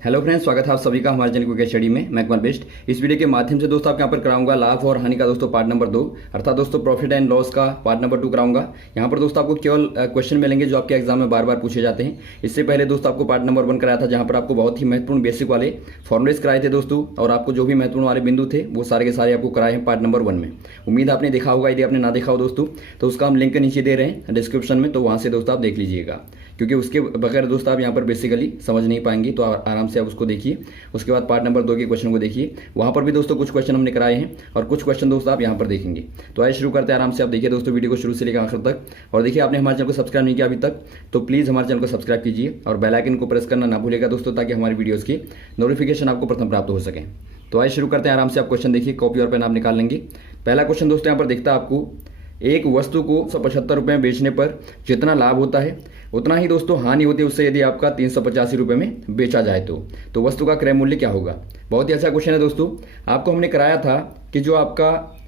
Hello friends, स्वागत है आप सभी का हमारे चैनल क्विक स्टडी में। मैं कुमार बेस्ट। इस वीडियो के माध्यम से दोस्तों आपके यहाँ पर कराऊंगा लाभ और हानि का दोस्तों पार्ट नंबर 2, अर्थात दोस्तों प्रॉफिट एंड लॉस का पार्ट नंबर 2 कराऊंगा। यहाँ पर दोस्तों आपको केवल क्वेश्चन मिलेंगे जो आपके एग्जाम में बार बार पूछे जाते हैं। इससे पहले दोस्तों आपको पार्ट नंबर 1 कराया था, जहाँ पर आपको बहुत ही महत्वपूर्ण बेसिक वाले फॉर्मुलेस कराए थे दोस्तों, और आपको जो भी महत्वपूर्ण वाले बिंदु थे वो सारे के सारे आपको कराए हैं पार्ट नंबर 1 में। उम्मीद आपने देखा होगा। यदि आपने ना देखा हो दोस्तों तो उसका हम लिंक नीचे दे रहे हैं डिस्क्रिप्शन में, तो वहाँ से दोस्तों आप देख लीजिएगा, क्योंकि उसके बगैर दोस्तों आप यहाँ पर बेसिकली समझ नहीं पाएंगे। तो आराम से आप उसको देखिए। उसके बाद पार्ट नंबर 2 के क्वेश्चन को देखिए, वहाँ पर भी दोस्तों कुछ क्वेश्चन हमने कराए हैं और कुछ क्वेश्चन दोस्तों आप यहाँ पर देखेंगे। तो आइए शुरू करते हैं। आराम से आप देखिए दोस्तों वीडियो को शुरू से लेकर आखिर तक। और देखिए, आपने हमारे चैनल को सब्सक्राइब नहीं किया अभी तक तो प्लीज़ हमारे चैनल को सब्सक्राइब कीजिए और बेल आइकन को प्रेस करना ना भूलिएगा दोस्तों, ताकि हमारी वीडियोज़ की नोटिफिकेशन आपको प्रथम प्राप्त हो सके। तो आइए शुरू करते हैं। आराम से आप क्वेश्चन देखिए, कॉपी और पेन आप निकाल लेंगे। पहला क्वेश्चन दोस्तों यहाँ पर दिखता है आपको, एक वस्तु को 175 रुपये में बेचने पर जितना लाभ होता है उतना ही दोस्तों हानि होती है उससे यदि आपका 385 रुपये में बेचा जाए तो वस्तु का क्रय मूल्य क्या होगा। बहुत ही अच्छा क्वेश्चन है दोस्तों। आपको हमने कराया था कि जो आपका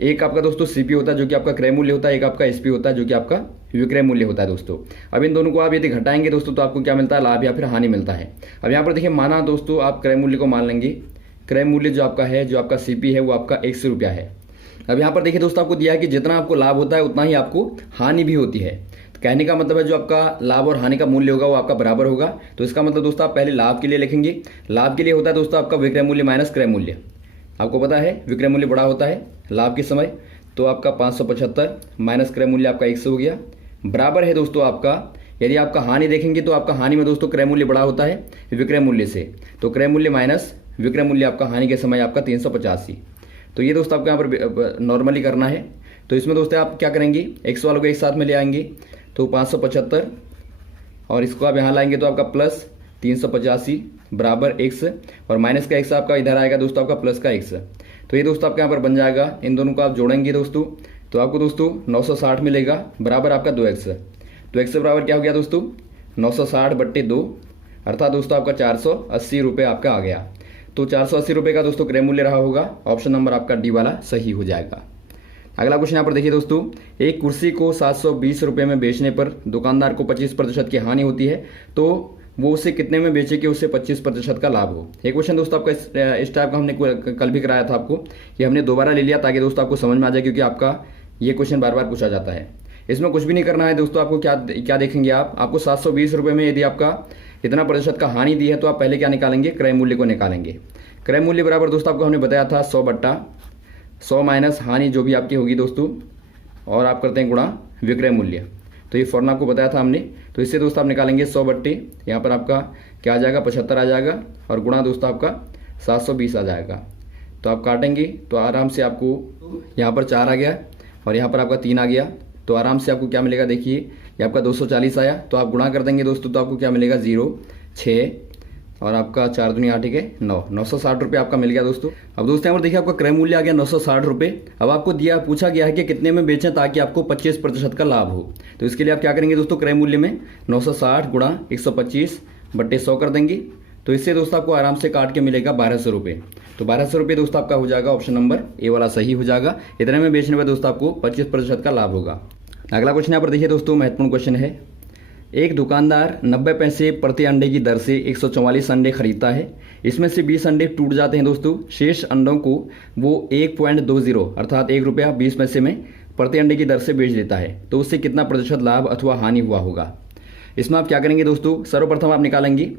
एक आपका दोस्तों सीपी होता है जो कि आपका क्रय मूल्य होता है, एक आपका एसपी होता है जो कि आपका विक्रय मूल्य होता है दोस्तों। अब इन दोनों को आप यदि घटाएंगे दोस्तों तो आपको क्या मिलता है, लाभ या फिर हानि मिलता है। अब यहाँ पर देखिए, माना दोस्तों आप क्रय मूल्य को मान लेंगे। क्रय मूल्य जो आपका है, जो आपका सीपी है, वो आपका 100 रुपया है। अब यहाँ पर देखिए दोस्तों, आपको दिया है कि जितना आपको लाभ होता है उतना ही आपको हानि भी होती है। तो कहने का मतलब है जो आपका लाभ और हानि का मूल्य होगा वो आपका बराबर होगा। तो इसका मतलब दोस्तों आप पहले लाभ के लिए लिखेंगे। लाभ के लिए होता है दोस्तों आपका विक्रय मूल्य माइनस क्रय मूल्य। आपको पता है विक्रय मूल्य बड़ा होता है लाभ के समय, तो आपका 575 माइनस क्रय मूल्य आपका 100 हो गया, बराबर है दोस्तों आपका। यदि आपका हानि देखेंगे तो आपका हानि में दोस्तों क्रय मूल्य बड़ा होता है विक्रय मूल्य से, तो क्रय मूल्य माइनस विक्रय मूल्य आपका हानि के समय आपका 385। तो ये दोस्तों आपको यहाँ पर नॉर्मली करना है। तो इसमें दोस्तों आप क्या करेंगे, 100 वालों को एक साथ में ले आएंगे तो 575, और इसको आप यहाँ लाएंगे तो आपका प्लस 385 बराबर x, और माइनस का x आपका इधर आएगा दोस्तों आपका प्लस का x। तो ये दोस्तों आपका यहाँ पर बन जाएगा। इन दोनों को आप जोड़ेंगे दोस्तों तो आपको दोस्तों 960 मिलेगा बराबर आपका 2x। तो x बराबर क्या हो गया दोस्तों, 960/2, अर्थात दोस्तों आपका 480 रुपये आपका आ गया। तो 480 रुपये का दोस्तों क्रय मूल्य रहा होगा। ऑप्शन नंबर आपका डी वाला सही हो जाएगा। अगला क्वेश्चन यहाँ पर देखिए दोस्तों, एक कुर्सी को 720 रुपये में बेचने पर दुकानदार को 25% की हानि होती है, तो वो उसे कितने में बेचे कि उससे 25% का लाभ हो। ये क्वेश्चन दोस्तों आपका इस टाइप का हमने कल भी कराया था आपको, ये हमने दोबारा ले लिया ताकि दोस्तों आपको समझ में आ जाए, क्योंकि आपका ये क्वेश्चन बार बार पूछा जाता है। इसमें कुछ भी नहीं करना है दोस्तों। आपको क्या देखेंगे, आपको 720 रुपये में यदि आपका इतना प्रतिशत का हानि दी है तो आप पहले क्या निकालेंगे, क्रय मूल्य को निकालेंगे। क्रय मूल्य बराबर दोस्तों आपको हमने बताया था 100/100 माइनस हानि जो भी आपकी होगी दोस्तों, और आप करते हैं गुणा विक्रय मूल्य। तो ये फॉर्मूला आपको बताया था हमने। तो इससे दोस्तों आप निकालेंगे 100/, यहाँ पर आपका क्या आ जाएगा, 75 आ जाएगा, और गुणा दोस्तों आपका 720 आ जाएगा। तो आप काटेंगे तो आराम से आपको यहाँ पर 4 आ गया और यहाँ पर आपका 3 आ गया। तो आराम से आपको क्या मिलेगा, देखिए ये आपका 240 आया। तो आप गुणा कर देंगे दोस्तों तो आपको क्या मिलेगा, 0, 6 और आपका 4 दूनी 8 के 9, 960 रुपये आपका मिल गया दोस्तों। अब दोस्तों यहाँ पर देखिए आपका क्रय मूल्य आ गया 960 रुपये। अब आपको पूछा गया है कि कितने में बेचें ताकि आपको 25% का लाभ हो। तो इसके लिए आप क्या करेंगे दोस्तों, क्रय मूल्य में 960 गुणा 125/100 कर देंगे। तो इससे दोस्तों आपको आराम से काट के मिलेगा 1200 रुपये। तो 1200 रुपये दोस्तों आपका हो जाएगा, ऑप्शन नंबर ए वाला सही हो जाएगा। इतने में बेचने पर दोस्तों आपको 25% का लाभ होगा। अगला क्वेश्चन यहाँ पर देखिए दोस्तों, महत्वपूर्ण क्वेश्चन है। एक दुकानदार 90 पैसे प्रति अंडे की दर से 144 अंडे खरीदता है। इसमें से 20 अंडे टूट जाते हैं दोस्तों। शेष अंडों को वो 1.20 अर्थात 1 रुपया 20 पैसे में प्रति अंडे की दर से बेच देता है, तो उससे कितना प्रतिशत लाभ अथवा हानि हुआ होगा। इसमें आप क्या करेंगे दोस्तों, सर्वप्रथम आप निकालेंगे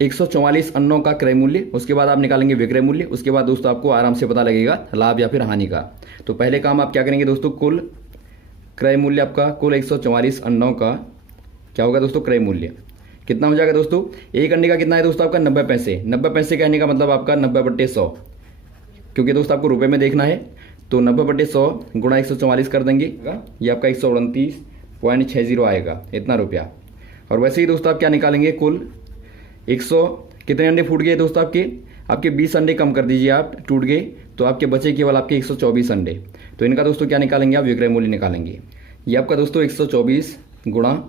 144 अंडों का क्रय मूल्य, उसके बाद आप निकालेंगे विक्रय मूल्य, उसके बाद दोस्तों आपको आराम से पता लगेगा लाभ या फिर हानि का। तो पहले काम आप क्या करेंगे दोस्तों, कुल क्रय मूल्य आपका कुल 144 अंडों का क्या होगा दोस्तों, क्रय मूल्य कितना हो जाएगा दोस्तों। एक अंडे का कितना है दोस्तों आपका 90 पैसे। 90 पैसे कहने का मतलब आपका 90/100, क्योंकि दोस्तों आपको रुपए में देखना है। तो 90/100 गुणा 144 कर देंगे, ये आपका 129.60 आएगा, इतना रुपया। और वैसे ही दोस्तों आप क्या निकालेंगे, कुल 100 कितने अंडे फूट गए दोस्तों, आपके 20 अंडे कम कर दीजिए, आप टूट गए तो आपके बचे केवल आपके 124 अंडे। तो इनका दोस्तों क्या निकालेंगे, आप विक्रय मूल्य निकालेंगे। ये आपका दोस्तों 124 गुणा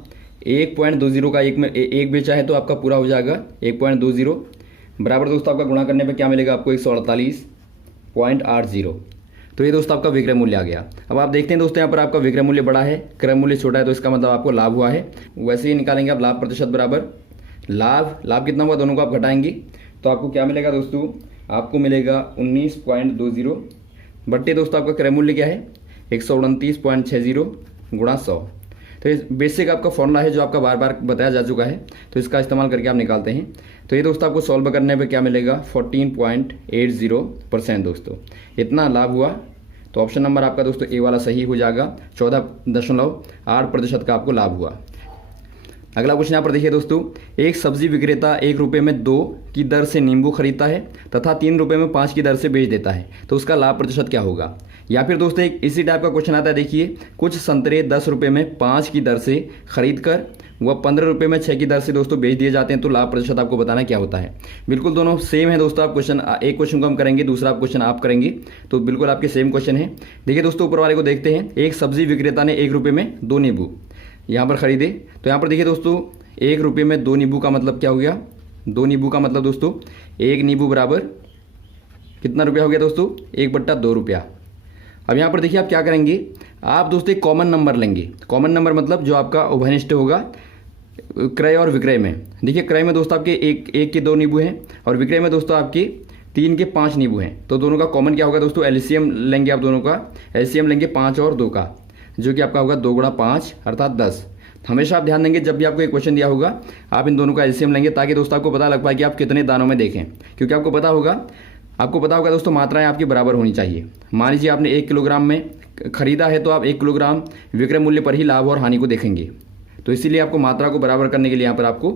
1.20 का एक बेचा है तो आपका पूरा हो जाएगा 1.20 बराबर दोस्तों आपका गुणा करने पे क्या मिलेगा आपको, 148.80। तो ये दोस्तों आपका विक्रय मूल्य आ गया। अब आप देखते हैं दोस्तों यहाँ पर आपका विक्रय मूल्य बड़ा है, क्रय मूल्य छोटा है, तो इसका मतलब आपको लाभ हुआ है। वैसे ही निकालेंगे आप लाभ प्रतिशत बराबर लाभ कितना हुआ, दोनों को आप घटाएंगे तो आपको क्या मिलेगा दोस्तों, आपको मिलेगा 19.20 बट्टे दोस्तों आपका क्रय मूल्य क्या है 129.60 गुणा 100। तो ये बेसिक आपका फॉर्मूला है जो आपका बार बार बताया जा चुका है, तो इसका इस्तेमाल करके आप निकालते हैं। तो ये दोस्तों आपको सॉल्व करने पे क्या मिलेगा 14.80% दोस्तों, इतना लाभ हुआ। तो ऑप्शन नंबर आपका दोस्तों ए वाला सही हो जाएगा, 14.8% का आपको लाभ हुआ। अगला क्वेश्चन यहाँ पर देखिए दोस्तों, एक सब्जी विक्रेता 1 रुपये में 2 की दर से नींबू खरीदता है तथा 3 रुपये में 5 की दर से बेच देता है, तो उसका लाभ प्रतिशत क्या होगा। या फिर दोस्तों एक इसी टाइप का क्वेश्चन आता है, देखिए कुछ संतरे 10 रुपये में 5 की दर से खरीद कर वह 15 रुपये में 6 की दर से दोस्तों बेच दिए जाते हैं, तो लाभ प्रतिशत आपको बताना क्या होता है। बिल्कुल दोनों सेम है दोस्तों, आप क्वेश्चन एक क्वेश्चन को हम करेंगे, दूसरा क्वेश्चन आप करेंगे, तो बिल्कुल आपके सेम क्वेश्चन है। देखिए दोस्तों ऊपर वाले को देखते हैं, एक सब्जी विक्रेता ने 1 रुपये में 2 नींबू यहाँ पर खरीदे। तो यहाँ पर देखिए दोस्तों 1 रुपये में 2 नींबू का मतलब क्या हो गया, 2 नींबू का मतलब दोस्तों 1 नींबू बराबर कितना रुपया हो गया दोस्तों, 1/2 रुपया। अब यहाँ पर देखिए आप क्या करेंगे, आप दोस्तों एक कॉमन नंबर लेंगे। कॉमन नंबर मतलब जो आपका उभयनिष्ठ होगा क्रय और विक्रय में। देखिए क्रय में दोस्तों आपके एक के 2 नींबू हैं और विक्रय में दोस्तों आपके 3 के 5 नींबू हैं। तो दोनों का कॉमन क्या होगा दोस्तों, एलसीएम लेंगे आप, दोनों का एलसीएम लेंगे 5 और 2 का, जो कि आपका होगा 2 गुणा 5 अर्थात 10। हमेशा आप ध्यान देंगे जब भी आपको एक क्वेश्चन दिया होगा आप इन दोनों का एलसीएम लेंगे, ताकि दोस्तों आपको पता लग पाए कि आप कितने दानों में देखें, क्योंकि आपको पता होगा दोस्तों मात्राएं आपकी बराबर होनी चाहिए। मान लीजिए आपने 1 किलोग्राम में खरीदा है, तो आप 1 किलोग्राम विक्रय मूल्य पर ही लाभ और हानि को देखेंगे। तो इसीलिए आपको मात्रा को बराबर करने के लिए यहाँ पर आपको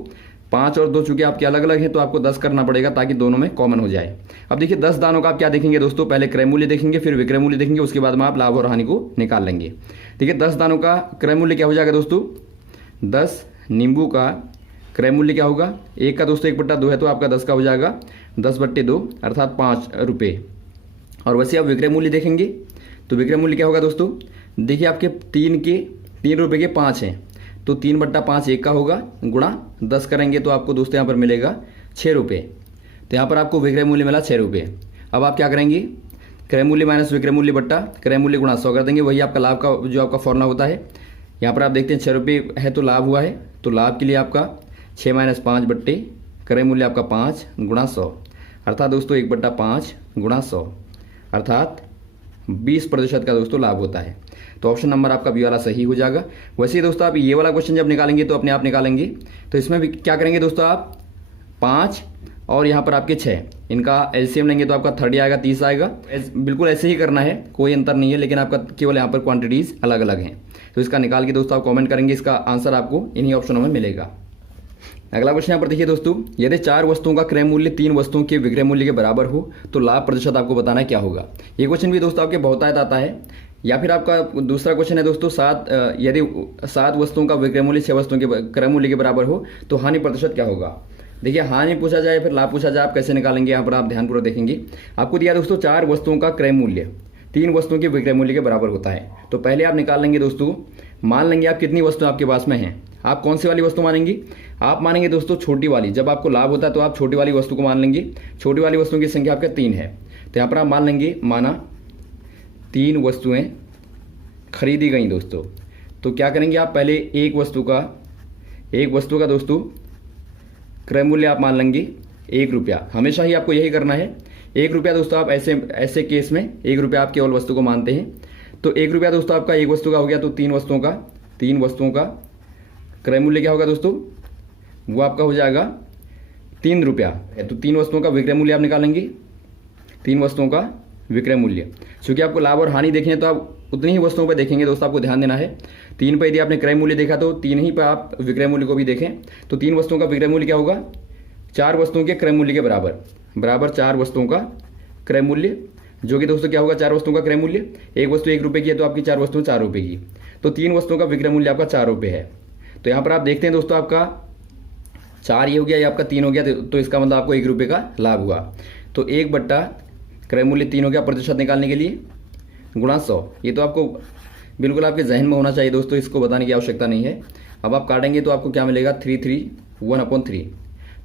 5 और 2 चूंकि आपके अलग अलग है तो आपको 10 करना पड़ेगा, ताकि दोनों में कॉमन हो जाए। अब देखिए 10 दानों का आप क्या देखेंगे दोस्तों, पहले क्रय मूल्य देखेंगे, फिर विक्रय मूल्य देखेंगे, उसके बाद में आप लाभ और हानि को निकाल लेंगे। ठीक है, 10 दानों का क्रय मूल्य क्या हो जाएगा दोस्तों, 10 नींबू का क्रय मूल्य क्या होगा, 1 का दोस्तों 1/2 है, तो आपका 10 का हो जाएगा 10/2 अर्थात 5 रुपये। और वैसे आप विक्रय मूल्य देखेंगे तो विक्रय मूल्य क्या होगा दोस्तों, देखिए आपके 3 रुपये के 5 हैं, तो 3/5 1 का होगा, गुणा 10 करेंगे तो आपको दोस्तों यहाँ पर मिलेगा 6 रुपये। तो यहाँ पर आपको विक्रय मूल्य मिला 6 रुपये। अब आप क्या करेंगे, क्रय मूल्य माइनस विक्रय मूल्य बट्टा क्रय मूल्य गुणा 100 कर देंगे, वही आपका लाभ का जो आपका फॉर्मूला होता है। यहाँ पर आप देखते हैं 6 रुपये है तो लाभ हुआ है, तो लाभ के लिए आपका 6 - 5 बट्टे क्रय मूल्य आपका 5 गुणा 100 अर्थात दोस्तों 1/5 गुणा 100 अर्थात 20% का दोस्तों लाभ होता है। तो ऑप्शन नंबर आपका बी वाला सही हो जाएगा। वैसे ही दोस्तों आप ये वाला क्वेश्चन जब निकालेंगे तो अपने आप निकालेंगे, तो इसमें भी क्या करेंगे दोस्तों, आप 5 और यहाँ पर आपके 6 इनका एलसीएम लेंगे तो आपका 30 आएगा, 30 आएगा। बिल्कुल ऐसे ही करना है, कोई अंतर नहीं है, लेकिन आपका केवल यहाँ पर क्वांटिटीज़ अलग अलग हैं। तो इसका निकाल के दोस्तों आप कमेंट करेंगे, इसका आंसर आपको इन्हीं ऑप्शनों में मिलेगा। अगला क्वेश्चन यहाँ पर देखिए दोस्तों, यदि 4 वस्तुओं का क्रय मूल्य 3 वस्तुओं के विक्रय मूल्य के बराबर हो तो लाभ प्रतिशत आपको बताना क्या होगा। ये क्वेश्चन भी दोस्तों आपके बहुतायत आता है। या फिर आपका दूसरा क्वेश्चन है दोस्तों, यदि 7 वस्तुओं का विक्रय मूल्य 6 वस्तुओं के क्रय मूल्य के बराबर हो तो हानि प्रतिशत क्या होगा। देखिए हानि पूछा जाए फिर लाभ पूछा जाए, आप कैसे निकालेंगे, यहाँ पर आप ध्यानपूर्वक देखेंगे। आपको दिया दोस्तों 4 वस्तुओं का क्रय मूल्य 3 वस्तुओं के विक्रय मूल्य के बराबर होता है। तो पहले आप निकाल लेंगे दोस्तों, मान लेंगे आप कितनी वस्तु आपके पास में है। आप कौन सी वाली वस्तु मानेंगे, आप मानेंगे दोस्तों छोटी वाली। जब आपको लाभ होता है तो आप छोटी वाली वस्तु को मान लेंगे। छोटी वाली वस्तुओं की संख्या आपका 3 है, तो यहाँ पर आप मान लेंगे, माना 3 वस्तुएं खरीदी गई दोस्तों। तो क्या करेंगे आप, पहले एक वस्तु का दोस्तों क्रय मूल्य आप मान लेंगे 1 रुपया। हमेशा ही आपको यही करना है, 1 रुपया दोस्तों। आप ऐसे केस में 1 रुपया आप केवल वस्तु को मानते हैं। तो 1 रुपया दोस्तों आपका एक वस्तु का हो गया, तो 3 वस्तुओं का क्रय मूल्य क्या होगा दोस्तों, वो आपका हो जाएगा 3 रुपया। तो 3 वस्तुओं का विक्रय मूल्य आप निकालेंगे, 3 वस्तुओं का विक्रय मूल्य। क्योंकि आपको लाभ और हानि देखने तो आप उतनी ही वस्तुओं पर देखेंगे दोस्तों, आपको ध्यान देना है। 3 पर यदि आपने क्रय मूल्य देखा तो 3 ही पर आप विक्रय मूल्य को भी देखें। तो 3 वस्तुओं का विक्रय मूल्य क्या होगा, 4 वस्तुओं के क्रय मूल्य के बराबर 4 वस्तुओं का क्रय मूल्य, जो कि दोस्तों क्या होगा, 4 वस्तुओं का क्रय मूल्य। एक वस्तु 1 रुपये की है तो आपकी 4 वस्तुएं 4 रुपये की, तो 3 वस्तुओं का विक्रय मूल्य आपका 4 रुपये है। तो यहाँ पर आप देखते हैं दोस्तों, आपका 4 ये हो गया, ये आपका 3 हो गया, तो इसका मतलब आपको 1 रुपये का लाभ हुआ। तो 1 बट्टा क्रय मूल्य 3 हो गया, प्रतिशत निकालने के लिए गुणा 100। ये तो आपको बिल्कुल आपके जहन में होना चाहिए दोस्तों, इसको बताने की आवश्यकता नहीं है। अब आप काटेंगे तो आपको क्या मिलेगा, 331/3।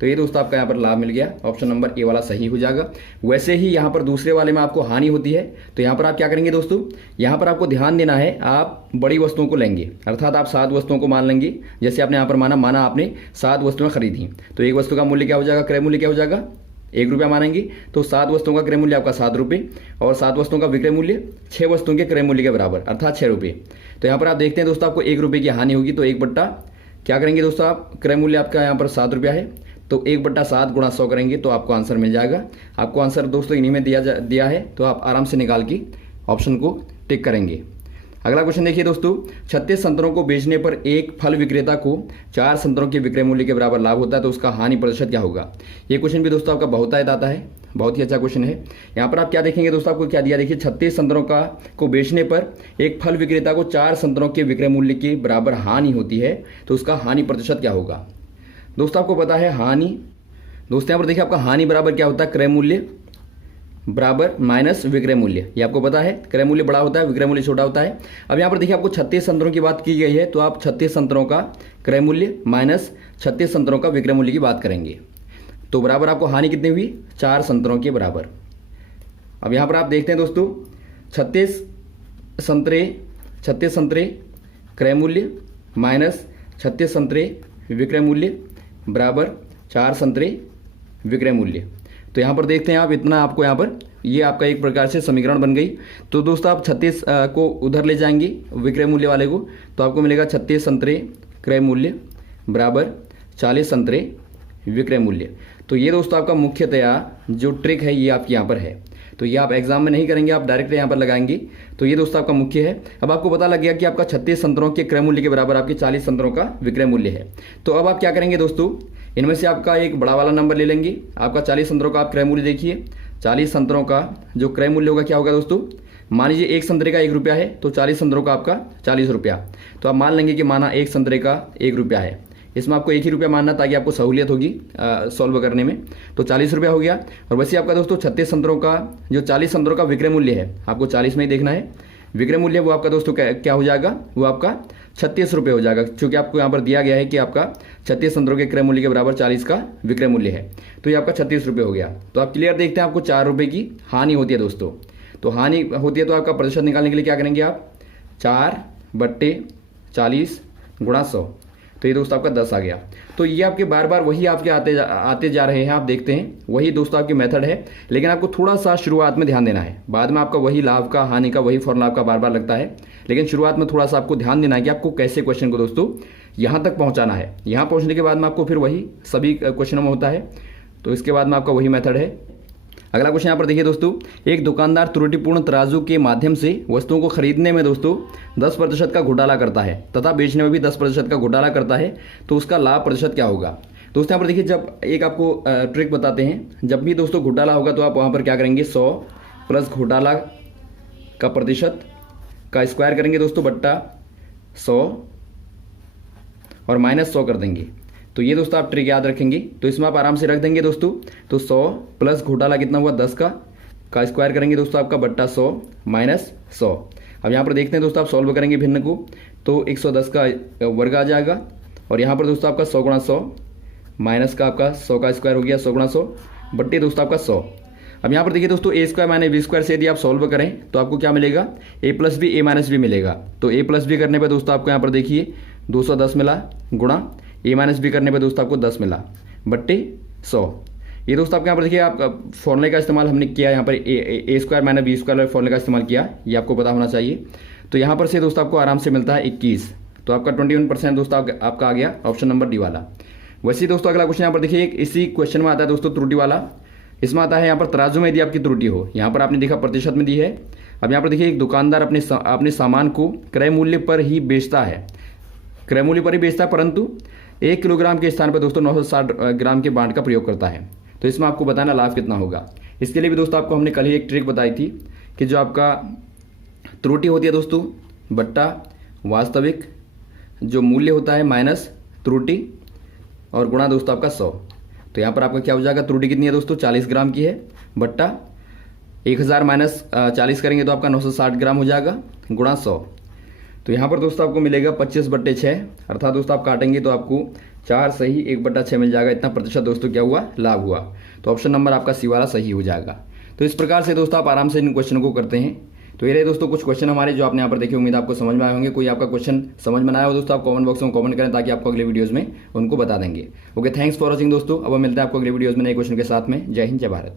तो तो ये दोस्तों आपका यहाँ पर लाभ मिल गया, ऑप्शन नंबर ए वाला सही हो जाएगा। वैसे ही यहाँ पर दूसरे वाले में आपको हानि होती है, तो यहाँ पर आप क्या करेंगे दोस्तों, यहाँ पर आपको ध्यान देना है, आप बड़ी वस्तुओं को लेंगे, अर्थात आप 7 वस्तुओं को मान लेंगे। जैसे आपने यहाँ पर माना आपने 7 वस्तुएं खरीदी, तो एक वस्तु का मूल्य क्या हो जाएगा, क्रय मूल्य क्या हो जाएगा, 1 रुपया मानेंगे, तो 7 वस्तुओं का क्रय मूल्य आपका 7 रुपये और 7 वस्तुओं का विक्रय मूल्य 6 वस्तुओं के क्रय मूल्य के बराबर, अर्थात 6 रुपये। तो यहाँ पर आप देखते हैं दोस्तों आपको 1 रुपये की हानि होगी, तो 1/, क्या करेंगे दोस्तों आप, क्रय मूल्य आपका यहाँ पर 7 रुपया है, तो 1/7 गुणा 100 करेंगे तो आपको आंसर मिल जाएगा। आपको आंसर दोस्तों इन्हीं में दिया है, तो आप आराम से निकाल के ऑप्शन को टिक करेंगे। अगला क्वेश्चन देखिए दोस्तों, 36 संतरों को बेचने पर एक फल विक्रेता को 4 संतरों के विक्रय मूल्य के बराबर लाभ होता है, तो उसका हानि प्रतिशत क्या होगा। ये क्वेश्चन भी दोस्तों आपका बहुतायत आता है, बहुत ही अच्छा क्वेश्चन है। यहाँ पर आप क्या देखेंगे दोस्तों, आपको क्या दिया, देखिए 36 संतरों को बेचने पर एक फल विक्रेता को 4 संतरों के विक्रय मूल्य के बराबर हानि होती है, तो उसका हानि प्रतिशत क्या होगा। दोस्तों आपको पता है हानि, दोस्तों यहाँ पर देखिए आपका हानि बराबर क्या होता है, क्रय मूल्य बराबर माइनस विक्रय मूल्य, ये आपको पता है, क्रय मूल्य बड़ा होता है, विक्रय मूल्य छोटा होता है। अब यहाँ पर देखिए आपको 36 संतरों की बात की गई है, तो आप 36 संतरों का क्रय मूल्य माइनस 36 संतरों का विक्रय मूल्य की बात करेंगे, तो बराबर आपको हानि कितनी हुई, 4 संतरों के बराबर। अब यहाँ पर आप देखते हैं दोस्तों 36 संतरे क्रय मूल्य माइनस 36 संतरे विक्रय मूल्य बराबर 4 संतरे विक्रय मूल्य। तो यहाँ पर देखते हैं आप, इतना आपको यहाँ पर ये आपका एक प्रकार से समीकरण बन गई। तो दोस्तों आप 36 को उधर ले जाएंगे विक्रय मूल्य वाले को, तो आपको मिलेगा 36 संतरे क्रय मूल्य बराबर 40 संतरे विक्रय मूल्य। तो ये दोस्तों आपका मुख्यतया जो ट्रिक है ये आपके यहाँ पर है, तो ये आप एग्जाम में नहीं करेंगे, आप डायरेक्ट यहाँ पर लगाएंगे, तो ये दोस्तों आपका मुख्य है। अब आपको पता लग गया कि आपका 36 संतरों के क्रय मूल्य के बराबर आपके 40 संतरों का विक्रय मूल्य है। तो अब आप क्या करेंगे दोस्तों, इनमें से आपका एक बड़ा वाला नंबर ले लेंगे, आपका 40 संतरों का आप क्रय मूल्य देखिए, 40 संतरों का जो क्रय मूल्य होगा क्या होगा दोस्तों, मान लीजिए एक संतरे का 1 रुपया है, तो 40 संतरों का आपका 40 रुपया, तो आप मान लेंगे कि माना एक संतरे का 1 रुपया है, इसमें आपको 1 ही रुपया मानना ताकि आपको सहूलियत होगी सॉल्व करने में, तो 40 रुपया हो गया। और वैसे आपका दोस्तों 36 संतरों का जो 40 संतरों का विक्रय मूल्य है, आपको 40 में ही देखना है, विक्रय मूल्य वो आपका दोस्तों क्या हो जाएगा, वो आपका 36 रुपये हो जाएगा, क्योंकि आपको यहाँ पर दिया गया है कि आपका 36 संतरों के क्रय मूल्य के बराबर 40 का विक्रय मूल्य है, तो ये आपका 36 रुपये हो गया। तो आप क्लियर देखते हैं, आपको 4 रुपये की हानि होती है दोस्तों। तो हानि होती है तो आपका प्रतिशत निकालने के लिए क्या करेंगे आप, 4/40 गुणा 100, तो ये दोस्तों आपका 10 आ गया। तो ये आपके बार बार वही आपके आते जा रहे हैं, आप देखते हैं वही दोस्तों आपकी मेथड है, लेकिन आपको थोड़ा सा शुरुआत में ध्यान देना है, बाद में आपका वही लाभ का हानि का वही फॉर्मूला आपका बार बार लगता है, लेकिन शुरुआत में थोड़ा सा आपको ध्यान देना है कि आपको कैसे क्वेश्चन को दोस्तों यहाँ तक पहुँचाना है। यहाँ पहुँचने के बाद में आपको फिर वही सभी क्वेश्चनों में होता है, तो इसके बाद में आपका वही मेथड है। अगला क्वेश्चन यहाँ पर देखिए दोस्तों, एक दुकानदार त्रुटिपूर्ण तराजू के माध्यम से वस्तुओं को खरीदने में दोस्तों 10% का घोटाला करता है तथा बेचने में भी 10% का घोटाला करता है, तो उसका लाभ प्रतिशत क्या होगा। दोस्तों यहाँ पर देखिए, जब एक आपको ट्रिक बताते हैं, जब भी दोस्तों घोटाला होगा तो आप वहाँ पर क्या करेंगे, 100 प्लस घोटाला का प्रतिशत का स्क्वायर करेंगे दोस्तों बट्टा 100 और माइनस 100 कर देंगे, तो ये दोस्तों आप ट्रिक याद रखेंगे। तो इसमें आप आराम से रख देंगे दोस्तों, तो 100 प्लस घोटाला कितना हुआ 10 का स्क्वायर करेंगे दोस्तों आपका बट्टा 100 माइनस 100। अब यहाँ पर देखते हैं दोस्तों, आप सॉल्व करेंगे भिन्न को, तो 110 का वर्ग आ जाएगा, और यहाँ पर दोस्तों आपका 100 गुणा 100 माइनस का आपका 100 का स्क्वायर हो गया 100 गुणा 100 बट्टे दोस्तों आपका 100। अब यहाँ पर देखिए दोस्तों, ए स्क्वायर माइनस बी स्क्वायर से यदि आप सॉल्व करें तो आपको क्या मिलेगा, ए प्लस बी ए माइनस बी मिलेगा। तो ए प्लस बी करने पर दोस्तों आपको यहाँ पर देखिए 210 मिला, गुणा ए माइनस बी करने पर दोस्तों आपको 10 मिला बट्टे 100। ये दोस्तों आपके यहाँ पर देखिए, आप फॉर्मूले का इस्तेमाल हमने किया, यहाँ पर ए स्क्वायर माइनस बी स्क्वायर फॉर्मूले का इस्तेमाल किया, ये आपको पता होना चाहिए। तो यहाँ पर से दोस्तों आपको आराम से मिलता है 21, तो आपका 21% दोस्तों आपका आ गया ऑप्शन नंबर डी वाला। वैसे दोस्तों अगला क्वेश्चन यहाँ पर देखिए, इसी क्वेश्चन में आता है दोस्तों त्रुटि वाला, इसमें आता है यहाँ पर तराजू में यदि आपकी त्रुटि हो, यहाँ पर आपने देखा प्रतिशत में दी है। अब यहाँ पर देखिए, एक दुकानदार अपने सामान को क्रय मूल्य पर ही बेचता है, क्रय मूल्य पर ही बेचता है, परंतु 1 किलोग्राम के स्थान पर दोस्तों 960 ग्राम के बांड का प्रयोग करता है। तो इसमें आपको बताना लाभ कितना होगा। इसके लिए भी दोस्तों आपको हमने कल ही एक ट्रिक बताई थी कि जो आपका त्रुटि होती है दोस्तों बट्टा वास्तविक जो मूल्य होता है माइनस त्रुटि और गुणा दोस्तों आपका 100। तो यहाँ पर आपका क्या हो जाएगा, त्रुटि कितनी है दोस्तों 40 ग्राम की है, बट्टा 1000 माइनस 40 करेंगे तो आपका 960 ग्राम हो जाएगा, गुणा 100। तो यहाँ पर दोस्तों आपको मिलेगा 25/6, अर्थात दोस्तों आप काटेंगे तो आपको 4 सही 1/6 मिल जाएगा, इतना प्रतिशत दोस्तों क्या हुआ, लाभ हुआ। तो ऑप्शन नंबर आपका सी वाला सही हो जाएगा। तो इस प्रकार से दोस्तों आप आराम से इन क्वेश्चनों को करते हैं। तो ये रहे दोस्तों कुछ क्वेश्चन हमारे जो आपने यहाँ पर देखे, उम्मीद आपको समझ में आए होंगे। कोई आपका क्वेश्चन समझ में आया हो दोस्तों, आप कमेंट बॉक्स में कमेंट करें ताकि आपको अगले वीडियोस में उनको बता देंगे। ओके, थैंक्स फॉर वॉचिंग दोस्तों। अब मिलते हैं आपको अगले वीडियोस में नए क्वेश्चन के साथ में। जय हिंद, जय भारत।